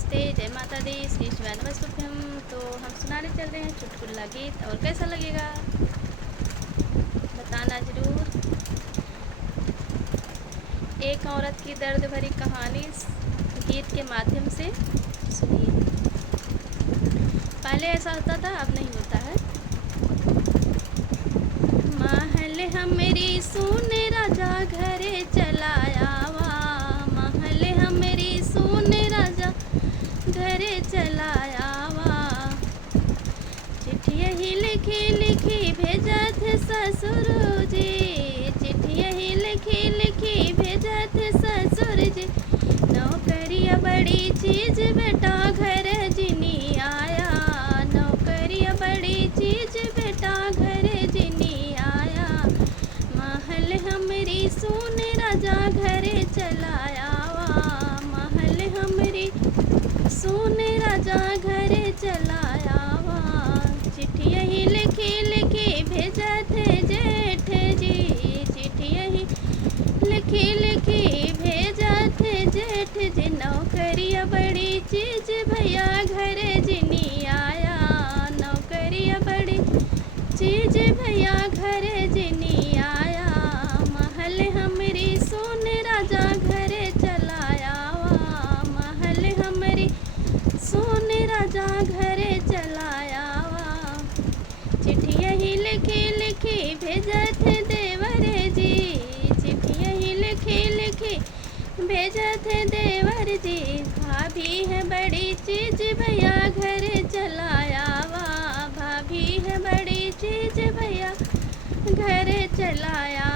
नमस्ते, जय माता दी, श्री शिवाय नमस्तुभ्यम। तो हम सुनाने चल रहे हैं चुटकुला गीत, और कैसा लगेगा बताना ज़रूर। एक औरत की दर्द भरी कहानी गीत के माध्यम से सुनिए। पहले ऐसा होता था, अब नहीं होता है। महल हमरी सुने राजा घरे चलायावा, महल हमरी सुने राजा घरे चलायावा। चिट्ठिया ही लिखी लिखी भेजत ससुर जी, चिट्ठिया ही लिखी लिखी भेजत ससुर जी। नौकरिया बड़ी चीज बेटा घर जिनी आया, नौकरिया बड़ी चीज बेटा घर जिनी आया। महल हमरी सुने राजा घरे चलायावा, महल हमरी सुने राजा घरे चलायावा। चिट्ठिया ही लिखी लिखी भेजत जेठ जी, चिट्ठिया ही लिखी लिखी भेजत जेठ जी। नौकरिया बड़ी चीज भैया घरे जिनी आया, नौकरिया बड़ी चीज भैया घरे जिनी आया। महल हमरी सुने राजा घरे चलायावा, महल हमरी सुने राजा घरे चलायावा। चिट्ठिया ही लिखी लिखी भेजत देवर जी, चिट्ठिया ही लिखी लिखी भेजत देवर जी। भाभी है बड़ी चीज भैया घरे चलायावा, भाभी है बड़ी चीज भैया घरे चलाया।